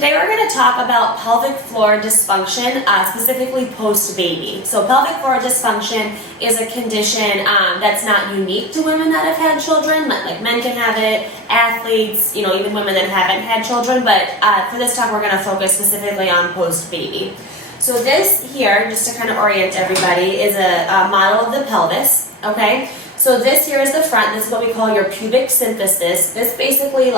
Today we're going to talk about pelvic floor dysfunction, specifically post-baby. So pelvic floor dysfunction is a condition that's not unique to women that have had children. Like men can have it, athletes, even women that haven't had children. But for this talk, we're going to focus specifically on post-baby. So this here, just to kind of orient everybody, is a model of the pelvis, okay? So this here is the front. This is what we call your pubic symphysis. This basically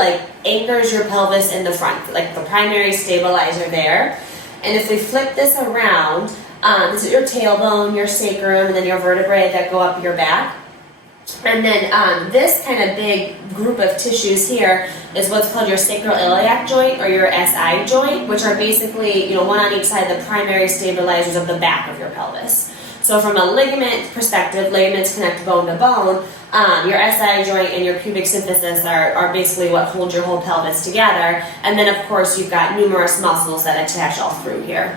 anchors your pelvis in the front, like the primary stabilizer there. And if we flip this around, this is your tailbone, your sacrum, and then your vertebrae that go up your back. And then this kind of big group of tissues here is what's called your sacroiliac joint or your SI joint, which are basically, one on each side, the primary stabilizers of the back of your pelvis. So from a ligament perspective, ligaments connect bone to bone. Your SI joint and your pubic symphysis are basically what hold your whole pelvis together. And then of course you've got numerous muscles that attach all through here.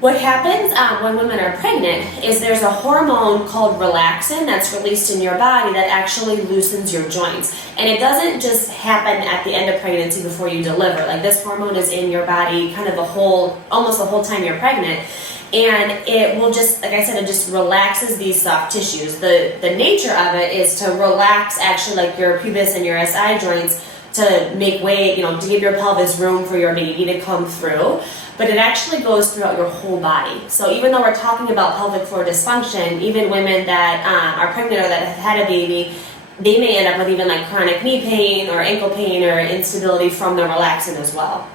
What happens when women are pregnant is there's a hormone called relaxin that's released in your body that actually loosens your joints. And it doesn't just happen at the end of pregnancy before you deliver. Like this hormone is in your body kind of almost the whole time you're pregnant. And it will just, like I said, it just relaxes these soft tissues. The nature of it is to relax actually like your pubis and your SI joints to make way, to give your pelvis room for your baby to come through. But it actually goes throughout your whole body. So even though we're talking about pelvic floor dysfunction, even women that are pregnant or that have had a baby, they may end up with even like chronic knee pain or ankle pain or instability from the relaxin as well.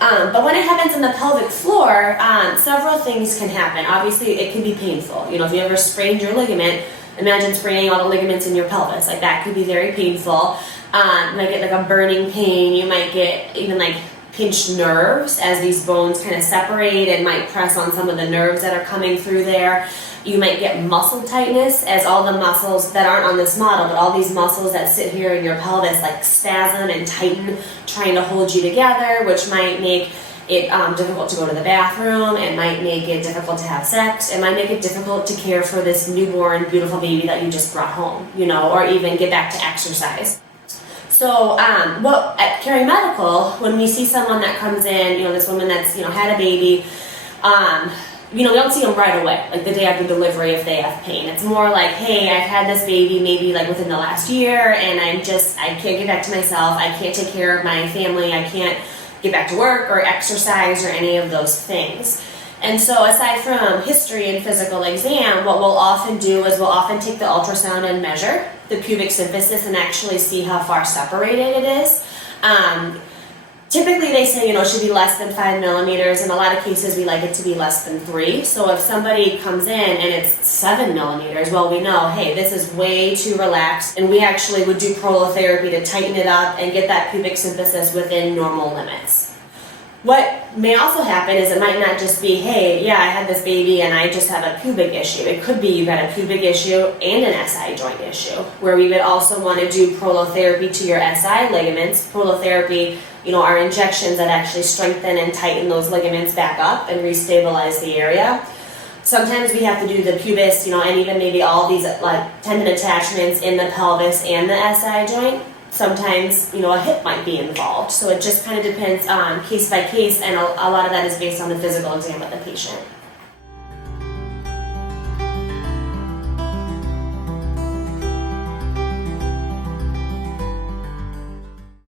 But when it happens in the pelvic floor, several things can happen. Obviously, it can be painful. If you ever sprained your ligament, imagine spraining all the ligaments in your pelvis. Like that could be very painful. You might get like a burning pain. You might get even like pinched nerves as these bones kind of separate and might press on some of the nerves that are coming through there. You might get muscle tightness as all the muscles that aren't on this model, but all these muscles that sit here in your pelvis like spasm and tighten, trying to hold you together, which might make it difficult to go to the bathroom. It might make it difficult to have sex. It might make it difficult to care for this newborn, beautiful baby that you just brought home, or even get back to exercise. So at Caring Medical, when we see someone that comes in, this woman that's, had a baby, we don't see them right away, like the day after delivery if they have pain. It's more like, hey, I've had this baby maybe like within the last year and I can't get back to myself. I can't take care of my family. I can't get back to work or exercise or any of those things. And so aside from history and physical exam, what we'll often do is we'll often take the ultrasound and measure the pubic symphysis and actually see how far separated it is. Typically they say, it should be less than 5 millimeters. In a lot of cases, we like it to be less than 3. So if somebody comes in and it's 7 millimeters, well, we know, hey, this is way too relaxed. And we actually would do prolotherapy to tighten it up and get that pubic symphysis within normal limits. What may also happen is it might not just be, hey, yeah, I had this baby and I just have a pubic issue. It could be you've got a pubic issue and an SI joint issue, where we would also want to do prolotherapy to your SI ligaments. Prolotherapy, are injections that actually strengthen and tighten those ligaments back up and restabilize the area. Sometimes we have to do the pubis, and even maybe all these tendon attachments in the pelvis and the SI joint. Sometimes, a hip might be involved. So it just kind of depends on case by case, and a lot of that is based on the physical exam of the patient.